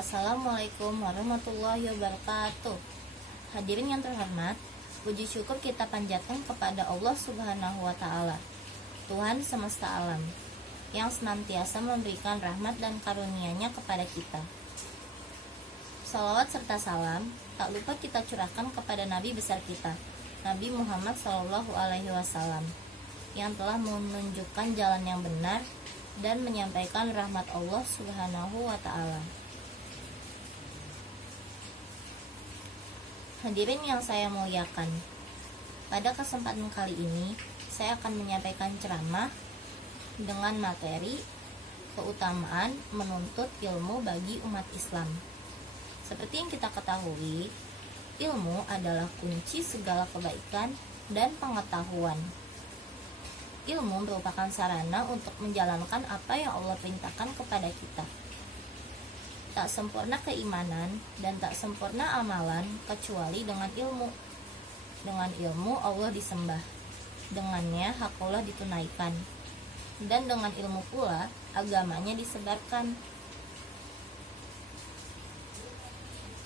Assalamualaikum warahmatullahi wabarakatuh. Hadirin yang terhormat, puji syukur kita panjatkan kepada Allah Subhanahu wa Ta'ala, Tuhan semesta alam, yang senantiasa memberikan rahmat dan karunia-Nya kepada kita. Salawat serta salam tak lupa kita curahkan kepada Nabi besar kita, Nabi Muhammad SAW, yang telah menunjukkan jalan yang benar dan menyampaikan rahmat Allah Subhanahu wa Ta'ala. Hadirin yang saya muliakan, pada kesempatan kali ini saya akan menyampaikan ceramah dengan materi keutamaan menuntut ilmu bagi umat Islam. Seperti yang kita ketahui, ilmu adalah kunci segala kebaikan dan pengetahuan. Ilmu merupakan sarana untuk menjalankan apa yang Allah perintahkan kepada kita. Tak sempurna keimanan dan tak sempurna amalan kecuali dengan ilmu. Dengan ilmu Allah disembah, dengannya hak Allah ditunaikan, dan dengan ilmu pula agamanya disebarkan.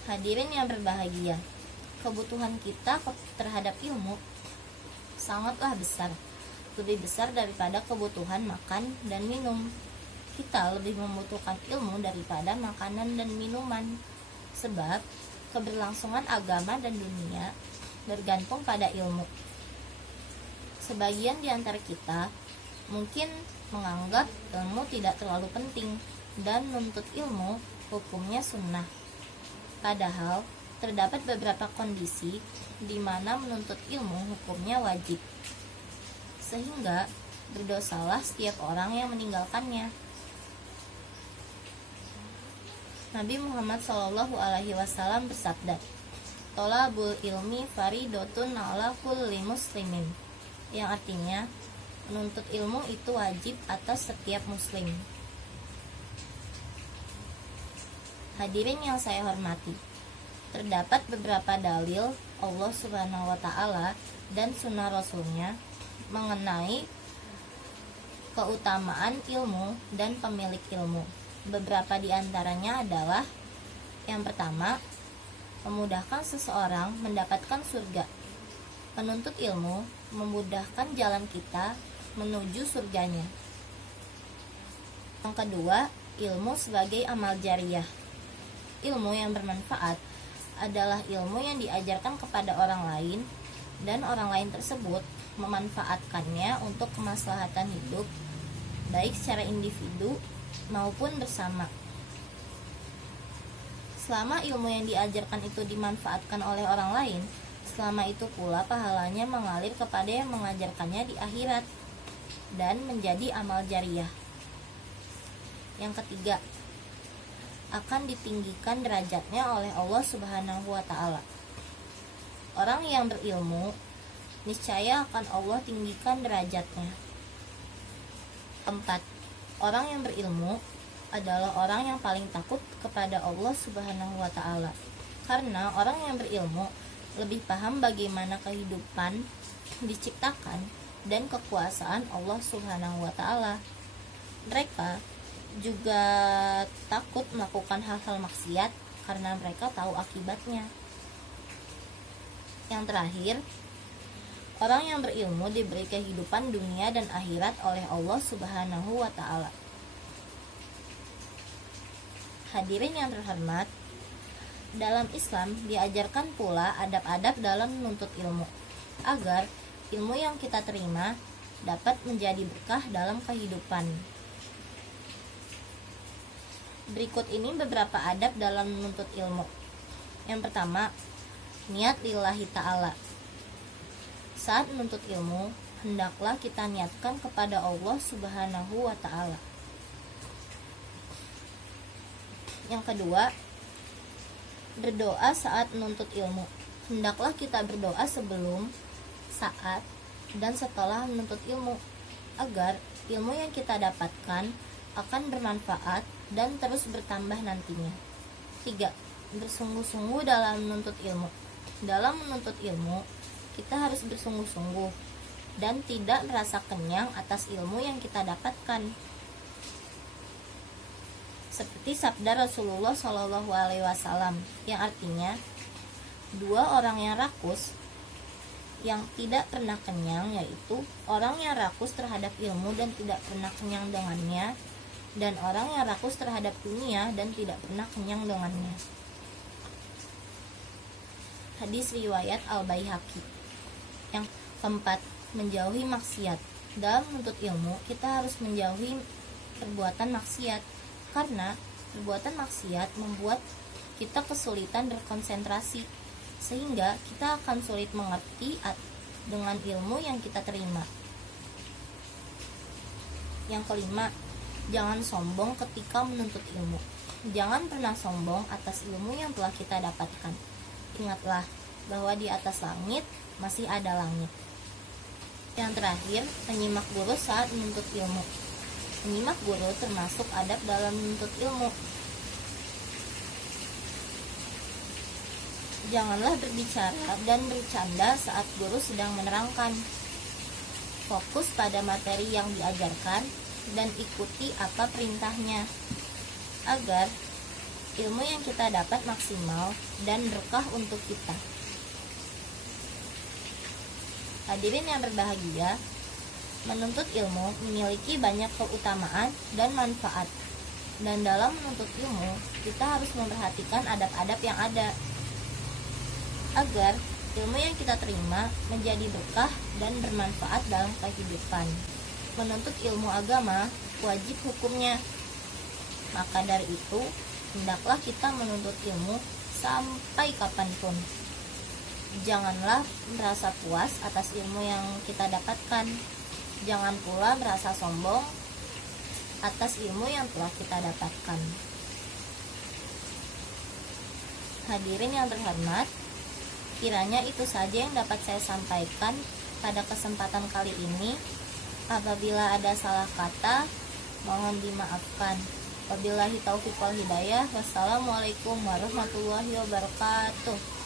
Hadirin yang berbahagia, kebutuhan kita terhadap ilmu sangatlah besar, lebih besar daripada kebutuhan makan dan minum. Kita lebih membutuhkan ilmu daripada makanan dan minuman, sebab keberlangsungan agama dan dunia bergantung pada ilmu. Sebagian di antara kita mungkin menganggap ilmu tidak terlalu penting dan menuntut ilmu hukumnya sunnah. Padahal terdapat beberapa kondisi di mana menuntut ilmu hukumnya wajib, sehingga berdosalah setiap orang yang meninggalkannya. Nabi Muhammad SAW bersabda, "Tolabul ilmi faridotun ala kulli muslimin", yang artinya menuntut ilmu itu wajib atas setiap muslim. Hadirin yang saya hormati, terdapat beberapa dalil Allah Subhanahu wa Ta'ala dan sunnah Rasulnya mengenai keutamaan ilmu dan pemilik ilmu. Beberapa di antaranya adalah: yang pertama, memudahkan seseorang mendapatkan surga. Menuntut ilmu memudahkan jalan kita menuju surganya. Yang kedua, ilmu sebagai amal jariyah. Ilmu yang bermanfaat adalah ilmu yang diajarkan kepada orang lain dan orang lain tersebut memanfaatkannya untuk kemaslahatan hidup, baik secara individu maupun bersama. Selama ilmu yang diajarkan itu dimanfaatkan oleh orang lain, selama itu pula pahalanya mengalir kepada yang mengajarkannya di akhirat dan menjadi amal jariyah. Yang ketiga, akan ditinggikan derajatnya oleh Allah Subhanahu wa Ta'ala. Orang yang berilmu niscaya akan Allah tinggikan derajatnya. Keempat, orang yang berilmu adalah orang yang paling takut kepada Allah Subhanahu wa Ta'ala, karena orang yang berilmu lebih paham bagaimana kehidupan diciptakan dan kekuasaan Allah Subhanahu wa Ta'ala. Mereka juga takut melakukan hal-hal maksiat karena mereka tahu akibatnya. Yang terakhir, orang yang berilmu diberi kehidupan dunia dan akhirat oleh Allah Subhanahu wa Ta'ala. Hadirin yang terhormat, dalam Islam diajarkan pula adab-adab dalam menuntut ilmu, agar ilmu yang kita terima dapat menjadi berkah dalam kehidupan. Berikut ini beberapa adab dalam menuntut ilmu. Yang pertama, niat lillahi ta'ala. Saat menuntut ilmu, hendaklah kita niatkan kepada Allah Subhanahu wa Ta'ala. Yang kedua, berdoa saat menuntut ilmu. Hendaklah kita berdoa sebelum, saat, dan setelah menuntut ilmu, agar ilmu yang kita dapatkan akan bermanfaat dan terus bertambah nantinya. 3. Bersungguh-sungguh dalam menuntut ilmu. Dalam menuntut ilmu, kita harus bersungguh-sungguh dan tidak merasa kenyang atas ilmu yang kita dapatkan. seperti sabda Rasulullah Shallallahu Alaihi Wasallam yang artinya, dua orang yang rakus yang tidak pernah kenyang, yaitu orang yang rakus terhadap ilmu dan tidak pernah kenyang dengannya, dan orang yang rakus terhadap dunia dan tidak pernah kenyang dengannya. Hadis riwayat Al-Baihaqi. Yang keempat, menjauhi maksiat. Dalam menuntut ilmu, kita harus menjauhi perbuatan maksiat, karena perbuatan maksiat membuat kita kesulitan berkonsentrasi, sehingga kita akan sulit mengerti dengan ilmu yang kita terima. Yang kelima, jangan sombong ketika menuntut ilmu. Jangan pernah sombong atas ilmu yang telah kita dapatkan. Ingatlah bahwa di atas langit masih ada langit. Yang terakhir, menyimak guru saat menuntut ilmu. Menyimak guru termasuk adab dalam menuntut ilmu. Janganlah berbicara dan bercanda saat guru sedang menerangkan. Fokus pada materi yang diajarkan dan ikuti apa perintahnya, agar ilmu yang kita dapat maksimal dan berkah untuk kita. Hadirin yang berbahagia, menuntut ilmu memiliki banyak keutamaan dan manfaat. Dan dalam menuntut ilmu, kita harus memperhatikan adab-adab yang ada, agar ilmu yang kita terima menjadi berkah dan bermanfaat dalam kehidupan. Menuntut ilmu agama wajib hukumnya. Maka dari itu, hendaklah kita menuntut ilmu sampai kapanpun. Janganlah merasa puas atas ilmu yang kita dapatkan. Jangan pula merasa sombong atas ilmu yang telah kita dapatkan. Hadirin yang terhormat, kiranya itu saja yang dapat saya sampaikan pada kesempatan kali ini. Apabila ada salah kata, mohon dimaafkan. Wabillahi taufiq wal hidayah. Wassalamualaikum warahmatullahi wabarakatuh.